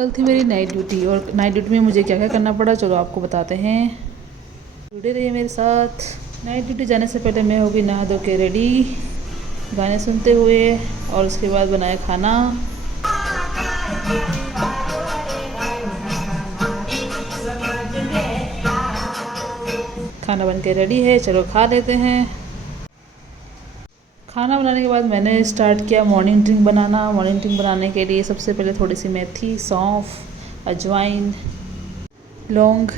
कल थी मेरी नाइट ड्यूटी और नाइट ड्यूटी में मुझे क्या क्या करना पड़ा चलो आपको बताते हैं, जुड़े रहिए मेरे साथ। नाइट ड्यूटी जाने से पहले मैं हो गई नहा धो के रेडी, गाने सुनते हुए, और उसके बाद बनाया खाना। खाना बन के रेडी है, चलो खा लेते हैं। खाना बनाने के बाद मैंने स्टार्ट किया मॉर्निंग ड्रिंक बनाना। मॉर्निंग ड्रिंक बनाने के लिए सबसे पहले थोड़ी सी मेथी, सौंफ, अजवाइन, लौंग,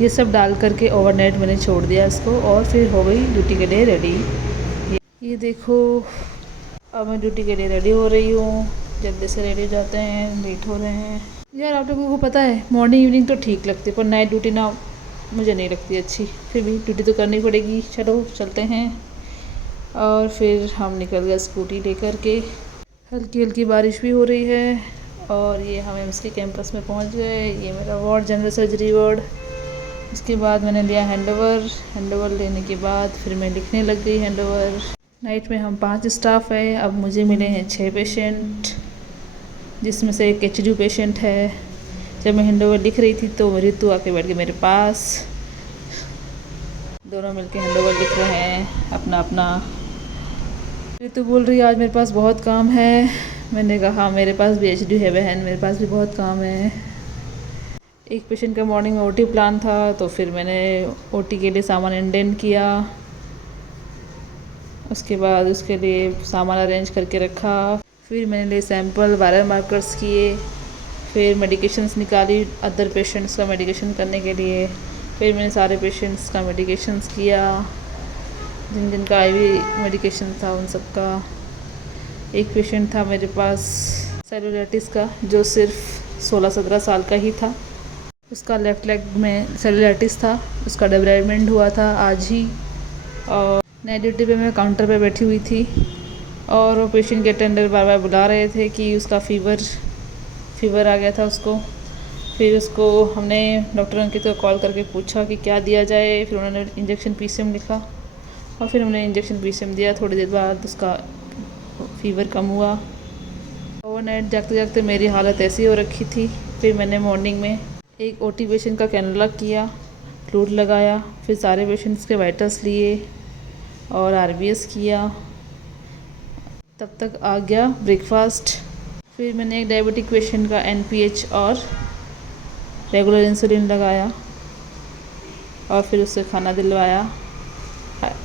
ये सब डाल करके ओवरनाइट मैंने छोड़ दिया इसको, और फिर हो गई ड्यूटी के लिए रेडी। ये देखो अब मैं ड्यूटी के लिए रेडी हो रही हूँ। जल्दी से रेडी हो जाते हैं, लेट हो रहे हैं यार। आप लोगों को पता है मॉर्निंग इवनिंग तो ठीक लगती है, पर नाइट ड्यूटी ना मुझे नहीं लगती अच्छी। फिर भी ड्यूटी तो करनी पड़ेगी, चलो चलते हैं। और फिर हम निकल गए स्कूटी लेकर के। हल्की हल्की बारिश भी हो रही है और ये हम एम्स के कैंपस में पहुंच गए। ये मेरा वार्ड जनरल सर्जरी वार्ड। उसके बाद मैंने लिया हैंडओवर लेने के बाद फिर मैं लिखने लग गई हैंडओवर। नाइट में हम 5 स्टाफ है। अब मुझे मिले हैं 6 पेशेंट, जिसमें से एक एचडी पेशेंट है। जब मैं हैंडओवर लिख रही थी तो ऋतु आके बैठ गई मेरे पास। दोनों मिलके हैंडओवर लिख रहे हैं अपना अपना। ऋतु बोल रही है आज मेरे पास बहुत काम है। मैंने कहा मेरे पास भी एचडी है बहन, मेरे पास भी बहुत काम है। एक पेशेंट का मॉर्निंग में ओटी प्लान था तो फिर मैंने ओटी के लिए सामान इंडेंट किया। उसके बाद उसके लिए सामान अरेंज करके रखा। फिर मैंने लिए सैंपल, वायरल मार्कर्स किए। फिर मेडिकेशंस निकाली अदर पेशेंट्स का मेडिकेशन करने के लिए। फिर मैंने सारे पेशेंट्स का मेडिकेशंस किया, जिन जिन का आईवी मेडिकेशन था उन सब का। एक पेशेंट था मेरे पास सेलुलाइटिस का, जो सिर्फ 16-17 साल का ही था। उसका लेफ़्ट लेग में सेलुलाइटिस था, उसका डेवलपमेंट हुआ था आज ही। और नाइट ड्यूटी पे मैं काउंटर पे बैठी हुई थी और वो पेशेंट के अटेंडर बार बार बुला रहे थे कि उसका फीवर आ गया था उसको। फिर उसको हमने डॉक्टर अंकित को कॉल करके पूछा कि क्या दिया जाए। फिर उन्होंने इंजेक्शन पीसीएम लिखा और फिर हमने इंजेक्शन पीसीएम दिया। थोड़ी देर बाद उसका फीवर कम हुआ। ओवरनाइट जागते जागते मेरी हालत ऐसी हो रखी थी। फिर मैंने मॉर्निंग में एक ओटी पेशेंट का कैनुला किया, फ्लूइड लगाया। फिर सारे पेशेंट्स के वाइटल्स लिए और आरबीएस किया। तब तक आ गया ब्रेकफास्ट। फिर मैंने एक डायबिटिक पेशेंट का एनपीएच और रेगुलर इंसुलिन लगाया और फिर उससे खाना दिलवाया,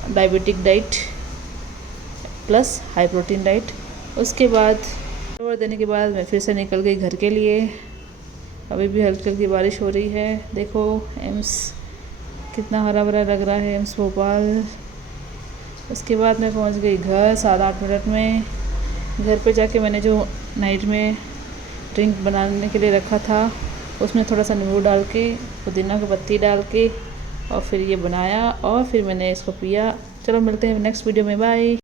diabetic diet plus high protein diet. उसके बाद दवा देने के बाद मैं फिर से निकल गई घर के लिए। अभी भी हल्की हल्की बारिश हो रही है। देखो एम्स कितना हरा भरा लग रहा है, एम्स भोपाल। उसके बाद मैं पहुंच गई घर 7-8 मिनट में। घर पे जाके मैंने जो नाइट में ड्रिंक बनाने के लिए रखा था उसमें थोड़ा सा नींबू डाल के, पुदीना की पत्ती डाल के और फिर ये बनाया और फिर मैंने इसको पिया। चलो मिलते हैं नेक्स्ट वीडियो में, बाय।